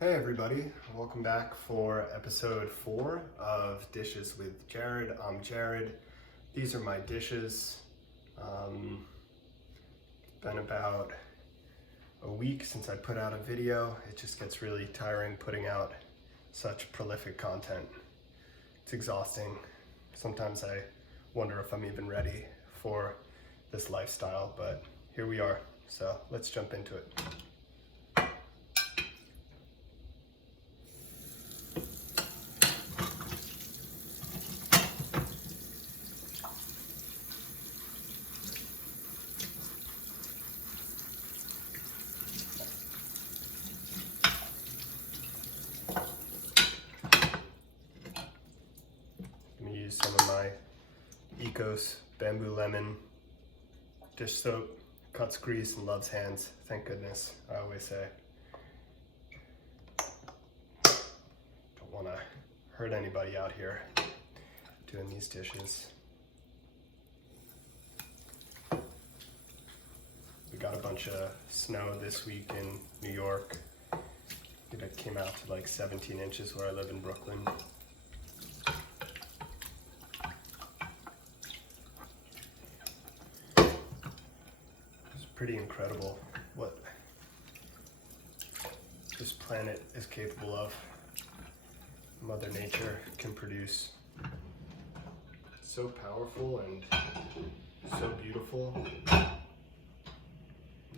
Hey everybody, welcome back for episode 4 of Dishes with Jared. I'm Jared. These are my dishes. It's been about a week since I put out a video. It just gets really tiring putting out such prolific content. It's exhausting. Sometimes I wonder if I'm even ready for this lifestyle, but here we are. So let's jump into it. Some of my Ecos Bamboo Lemon dish soap. Cuts grease and loves hands. Thank goodness, I always say. Don't want to hurt anybody out here doing these dishes. We got a bunch of snow this week in New York. It came out to like 17 inches where I live in Brooklyn. Pretty incredible what this planet is capable of. Mother Nature can produce so powerful and so beautiful.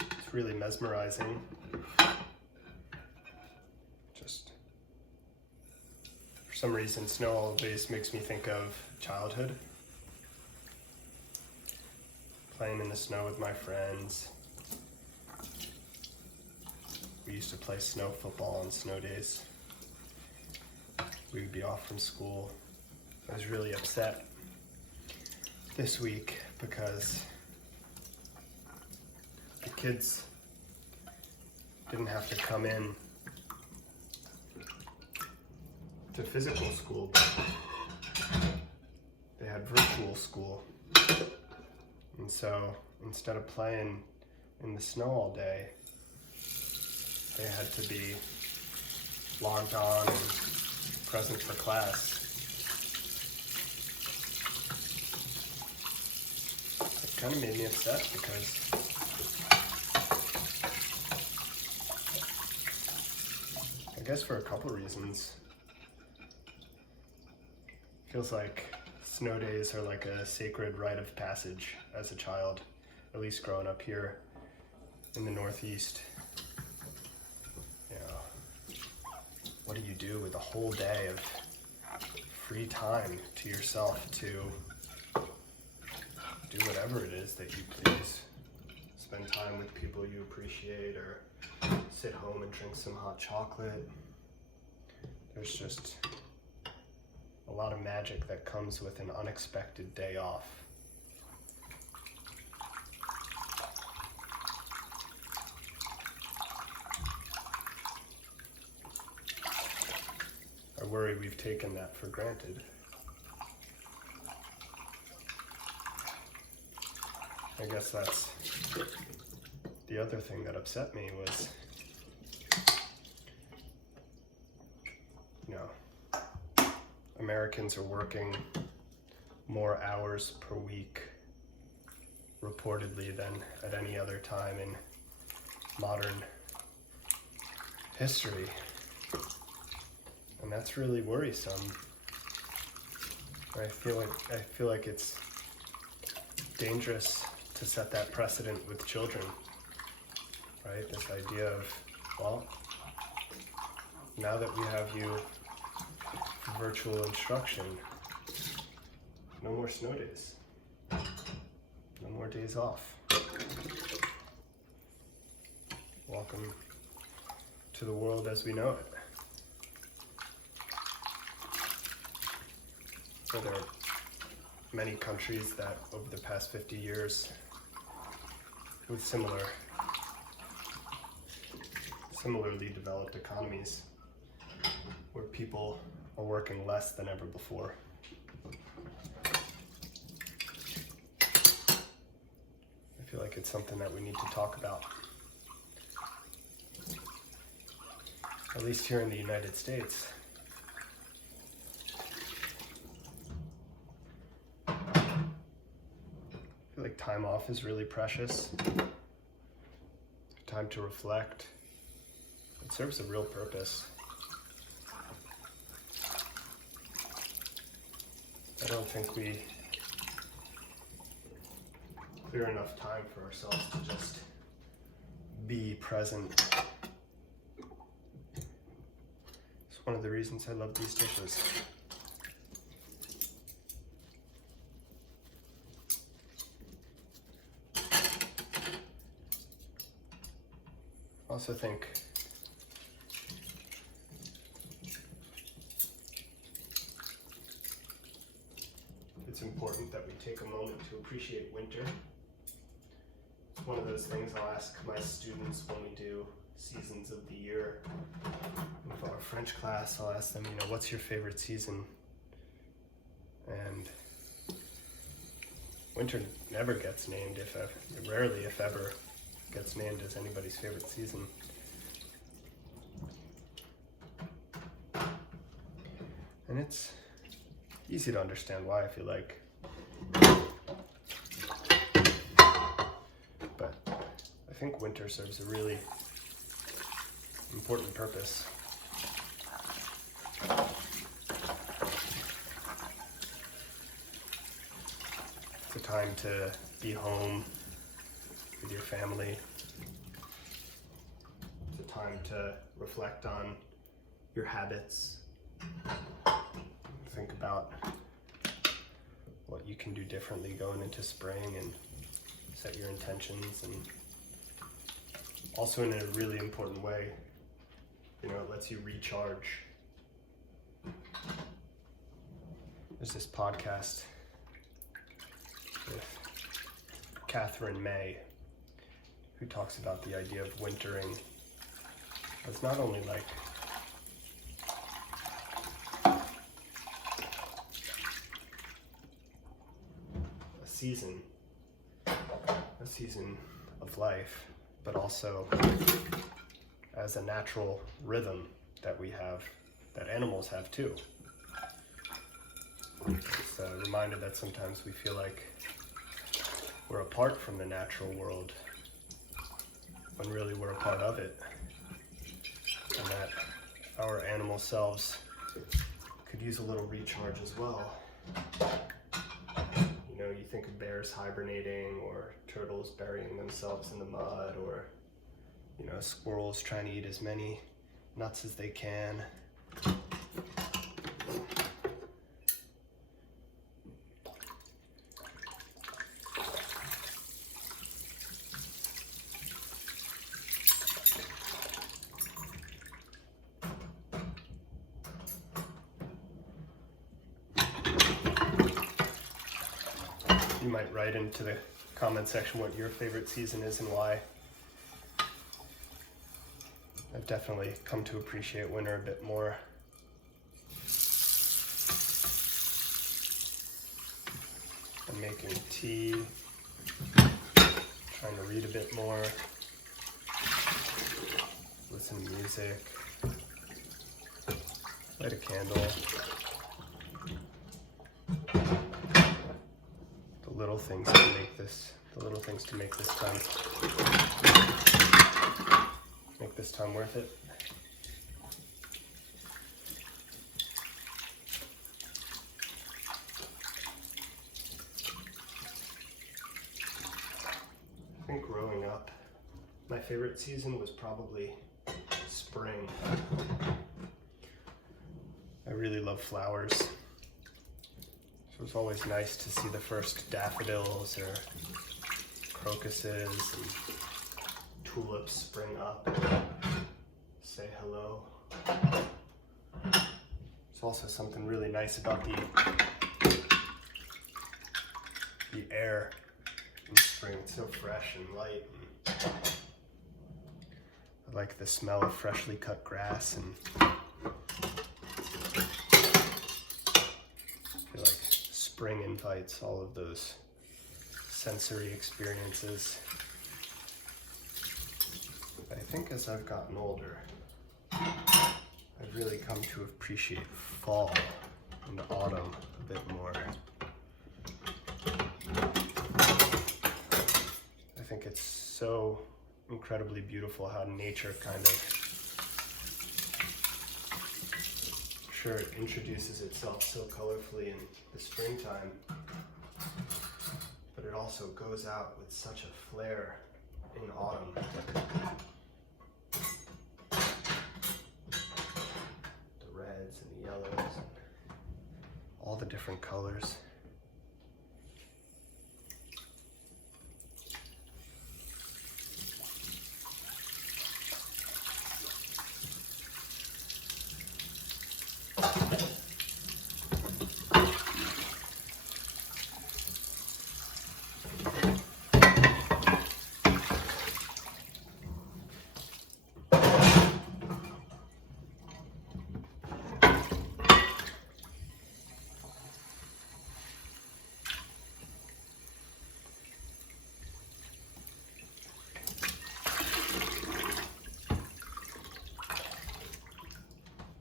It's really mesmerizing. Just for some reason, snow always makes me think of childhood. Playing in the snow with my friends. We used to play snow football on snow days. We would be off from school. I was really upset this week because the kids didn't have to come in to physical school, but they had virtual school. And so instead of playing in the snow all day, they had to be logged on and present for class. It kind of made me upset because I guess for a couple reasons. Feels like snow days are like a sacred rite of passage as a child, at least growing up here in the Northeast. You know, what do you do with a whole day of free time to yourself to do whatever it is that you please? Spend time with people you appreciate, or sit home and drink some hot chocolate. There's just a lot of magic that comes with an unexpected day off. I worry we've taken that for granted. I guess that's the other thing that upset me was, Americans are working more hours per week, reportedly, than at any other time in modern history. And that's really worrisome. I feel like it's dangerous to set that precedent with children, right? This idea of, well, now that we have you virtual instruction, no more snow days, no more days off. Welcome to the world as we know it. So there are many countries that over the past 50 years with similarly developed economies where people are working less than ever before. I feel like it's something that we need to talk about. at least here in the United States. I feel like time off is really precious. Time to reflect. It serves a real purpose. I don't think we clear enough time for ourselves to just be present. It's one of the reasons I love these dishes. I also think it's important that we take a moment to appreciate winter. It's one of those things I'll ask my students when we do seasons of the year. For our French class, I'll ask them, what's your favorite season? And winter never gets named, rarely if ever gets named as anybody's favorite season. And it's easy to understand why, I feel like. But I think winter serves a really important purpose. It's a time to be home with your family. It's a time to reflect on your habits. Think about what you can do differently going into spring and set your intentions. And also in a really important way, it lets you recharge. There's this podcast with Catherine May, who talks about the idea of wintering. It's not only like a season of life, but also as a natural rhythm that we have, that animals have too. It's a reminder that sometimes we feel like we're apart from the natural world, when really we're a part of it, and that our animal selves could use a little recharge as well. You think of bears hibernating, or turtles burying themselves in the mud, or squirrels trying to eat as many nuts as they can. You might write into the comment section what your favorite season is and why. I've definitely come to appreciate winter a bit more. I'm making tea, trying to read a bit more, listen to music, light a candle. The little things to make this time worth it. I think growing up, my favorite season was probably spring. I really love flowers. So it was always nice to see the first daffodils or crocuses and tulips spring up and say hello. There's also something really nice about the air in spring. It's so fresh and light. And I like the smell of freshly cut grass, and I feel like spring invites all of those sensory experiences. I think as I've gotten older, come to appreciate fall and autumn a bit more. I think it's so incredibly beautiful how nature kind of, sure, it introduces itself so colorfully in the springtime, but it also goes out with such a flair in autumn. The reds and the yellows, and all the different colors.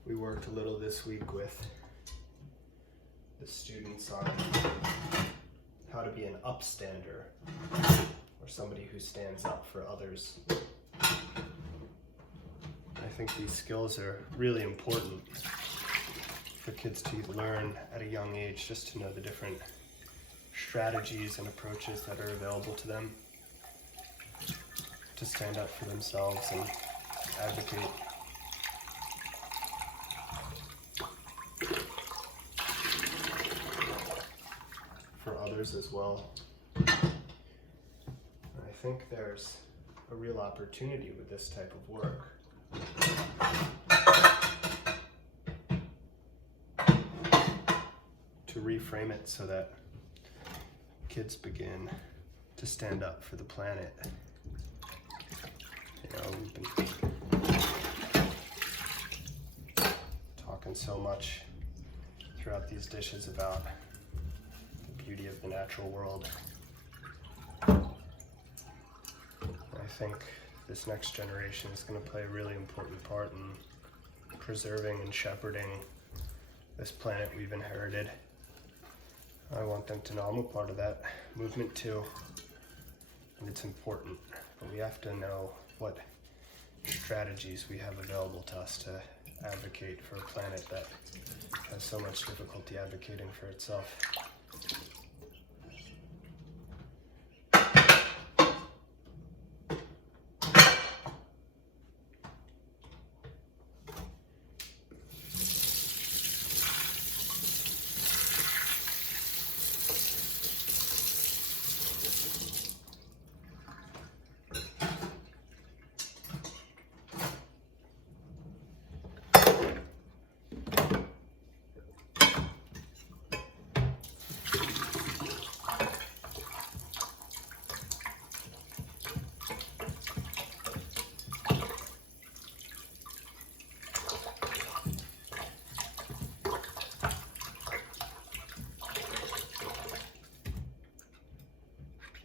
We worked a little this week with the students on how to be an upstander, or somebody who stands up for others. I think these skills are really important for kids to learn at a young age, just to know the different strategies and approaches that are available to them to stand up for themselves and advocate. For others as well. And I think there's a real opportunity with this type of work. To reframe it so that kids begin to stand up for the planet. You know, we've been talking so much throughout these dishes about the beauty of the natural world. I think this next generation is going to play a really important part in preserving and shepherding this planet we've inherited. I want them to know I'm a part of that movement too, and it's important, but we have to know what strategies we have available to us to advocate for a planet that has so much difficulty advocating for itself.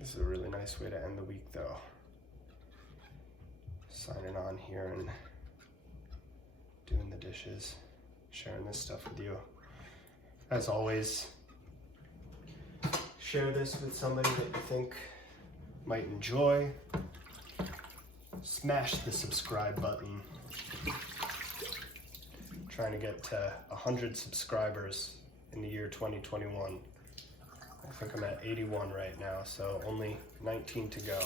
This is a really nice way to end the week though. Signing on here and doing the dishes, sharing this stuff with you. As always, share this with somebody that you think might enjoy. Smash the subscribe button. Trying to get to 100 subscribers in the year 2021. I think I'm at 81 right now, so only 19 to go.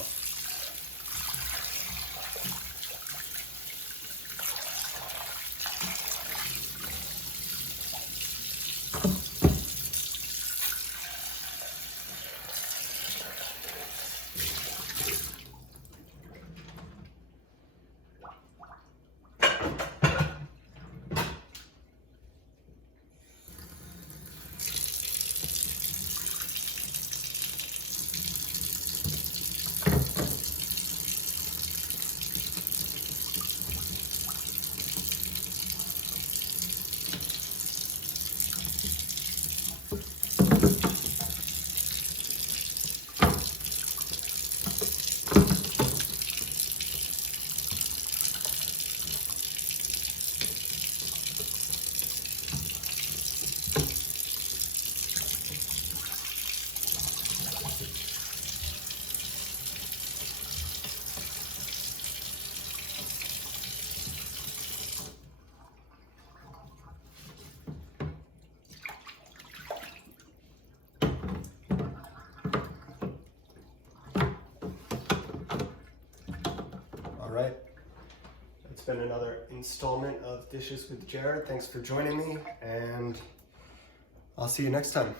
right. It's been another installment of Dishes with Jared. Thanks for joining me, and I'll see you next time.